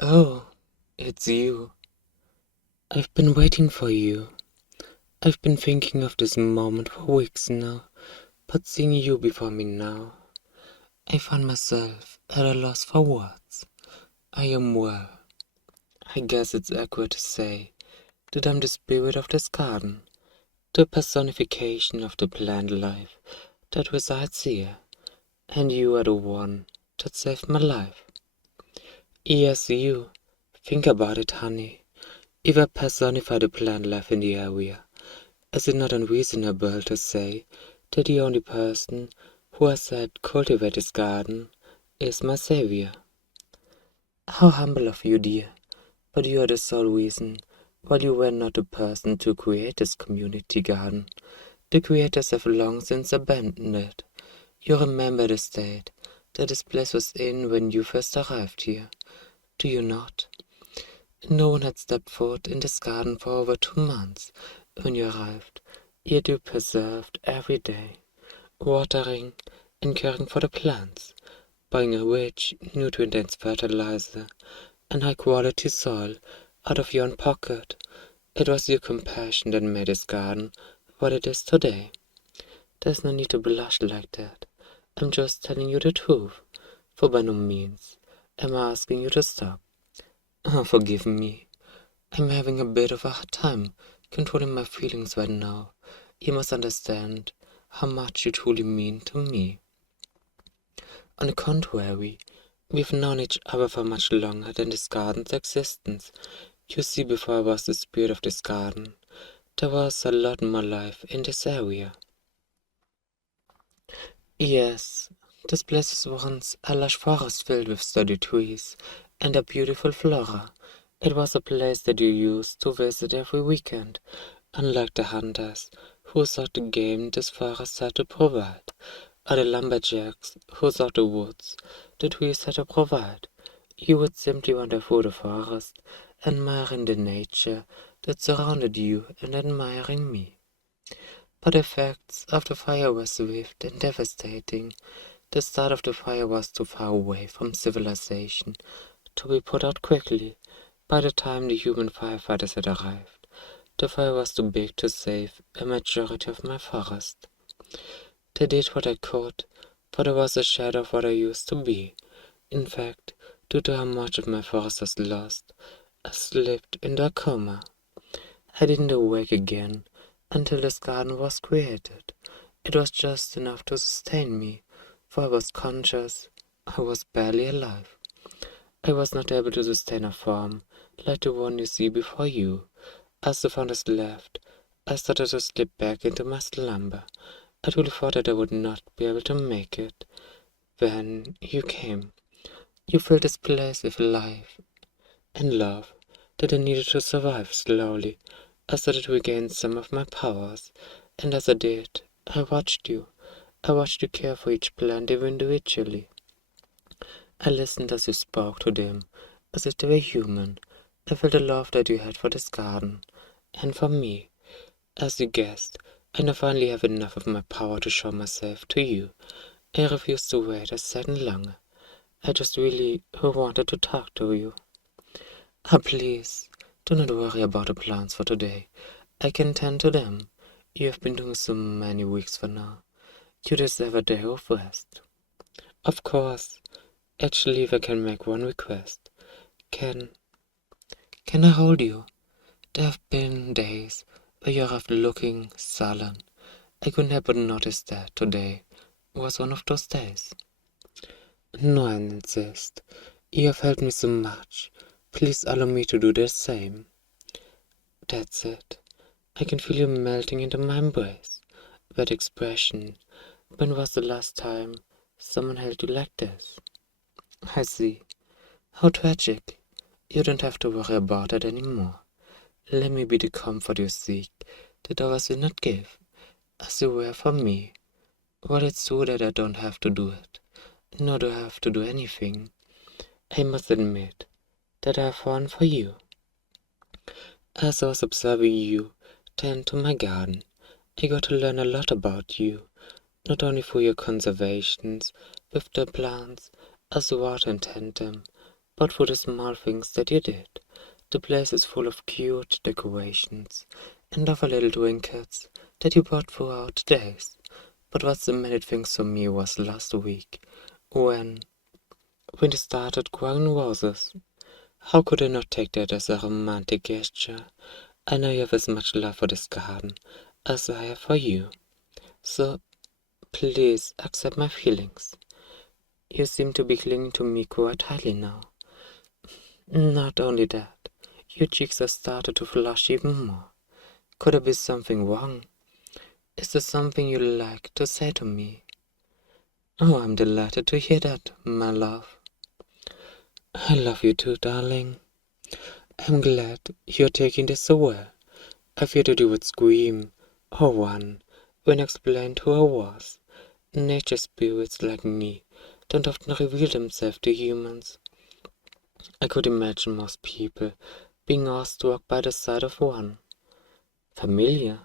Oh, it's you. I've been waiting for you. I've been thinking of this moment for weeks now, but seeing you before me now, I found myself at a loss for words. I am well. I guess it's accurate to say that I'm the spirit of this garden, the personification of the plant life that resides here, and you are the one that saved my life. Yes, you. Think about it, honey. If I personify the plant life in the area, is it not unreasonable to say that the only person who has helped cultivate this garden is my savior? How humble of you, dear, but you are the sole reason why you were not the person to create this community garden. The creators have long since abandoned it. You remember the state that this place was in when you first arrived here, do you not? No one had stepped foot in this garden for over 2 months when you arrived, yet you preserved every day, watering and caring for the plants, buying a rich, nutrient-dense fertilizer and high-quality soil out of your own pocket. It was your compassion that made this garden what it is today. There's no need to blush like that. I'm just telling you the truth, for by no means am I asking you to stop. Forgive me. I'm having a bit of a hard time controlling my feelings right now. You must understand how much you truly mean to me. On the contrary, we've known each other for much longer than this garden's existence. You see, before I was the spirit of this garden, there was a lot more life in this area. Yes, this place was once a lush forest filled with sturdy trees and a beautiful flora. It was a place that you used to visit every weekend, unlike the hunters who sought the game this forest had to provide, or the lumberjacks who sought the woods the trees had to provide. You would simply wander through the forest, admiring the nature that surrounded you and admiring me. But the effects of the fire were swift and devastating. The start of the fire was too far away from civilization to be put out quickly. By the time the human firefighters had arrived, the fire was too big to save a majority of my forest. They did what I could, but I was a shadow of what I used to be. In fact, due to how much of my forest was lost, I slipped into a coma. I didn't awake again until this garden was created. It was just enough to sustain me, for I was conscious. I was barely alive. I was not able to sustain a form like the one you see before you. As the founders left, I started to slip back into my slumber. I truly thought that I would not be able to make it. Then you came. You filled this place with life and love that I needed to survive. Slowly, I started to regain some of my powers, and as I did, I watched you. I watched you care for each plant individually. I listened as you spoke to them, as if they were human. I felt the love that you had for this garden, and for me. As you guessed, I now finally have enough of my power to show myself to you. I refuse to wait a second longer. I just really wanted to talk to you. Please, do not worry about the plans for today. I can tend to them. You have been doing so many weeks for now. You deserve a day of rest. Of course. Actually, if I can make one request. Can I hold you? There have been days where you have looking sullen. I couldn't help but notice that today was one of those days. No, I insist. You have helped me so much. Please allow me to do the same. That's it. I can feel you melting into my embrace. That expression. When was the last time someone held you like this? I see. How tragic. You don't have to worry about it anymore. Let me be the comfort you seek, that others will not give, as you were for me. Well, it's true that I don't have to do it, nor do I have to do anything. I must admit that I have fun for you. As I was observing you tend to my garden, I got to learn a lot about you, not only through your conservations with the plants, as you water and tend them, but for the small things that you did. The place is full of cute decorations and other little trinkets that you bought throughout the days. But what's the minute thing for me was last week, when you started growing roses. How could I not take that as a romantic gesture? I know you have as much love for this garden as I have for you, so please accept my feelings. You seem to be clinging to me quite highly now. Not only that, your cheeks have started to flush even more. Could there be something wrong? Is there something you'd like to say to me? Oh, I'm delighted to hear that, my love. I love you too, darling. I'm glad you're taking this so well. I feared that you would scream or run when I explained who I was. Nature spirits like me don't often reveal themselves to humans. I could imagine most people being awestruck by the sight of one. Familiar?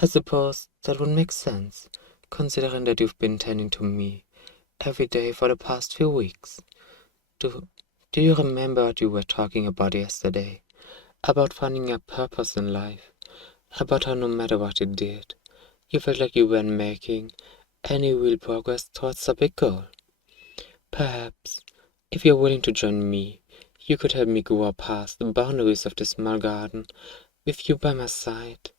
I suppose that would make sense, considering that you've been tending to me every day for the past few weeks. Do, do you remember what you were talking about yesterday? About finding a purpose in life? About how no matter what you did, you felt like you weren't making any real progress towards a big goal? Perhaps, if you're willing to join me, you could help me grow past the boundaries of this small garden. With you by my side,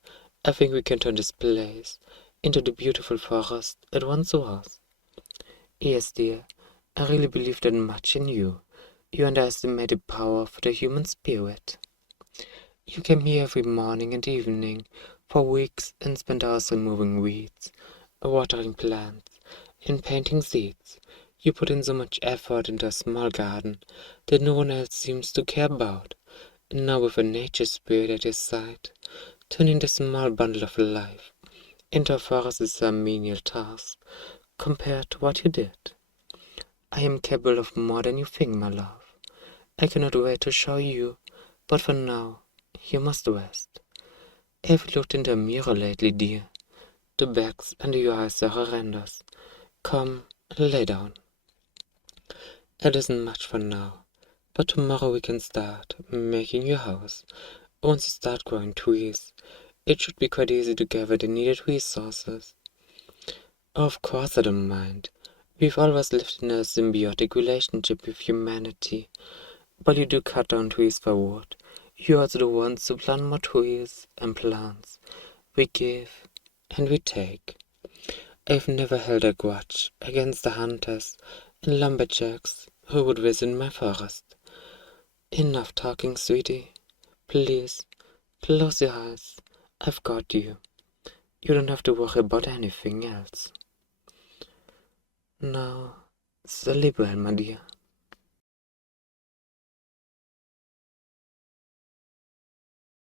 I think we can turn this place into the beautiful forest it once was. Yes, dear, I really believe that much in you. You underestimate the power of the human spirit. You came here every morning and evening for weeks and spent hours removing weeds, watering plants, and painting seeds. You put in so much effort into a small garden that no one else seems to care about. And now with a nature spirit at your side, turning the small bundle of life into a forest is a menial task compared to what you did. I am capable of more than you think, my love. I cannot wait to show you, but for now, you must rest. Have you looked in the mirror lately, dear? The bags under your eyes are horrendous. Come, lay down. It isn't much for now, but tomorrow we can start making your house. Once you start growing trees, it should be quite easy to gather the needed resources. Of course I don't mind. We've always lived in a symbiotic relationship with humanity. While you do cut down trees for wood, you're also the ones who plant more trees and plants. We give and we take. I've never held a grudge against the hunters and lumberjacks who would visit my forest. Enough talking, sweetie. Please, close your eyes. I've got you. You don't have to worry about anything else. Now, sleep well, my dear.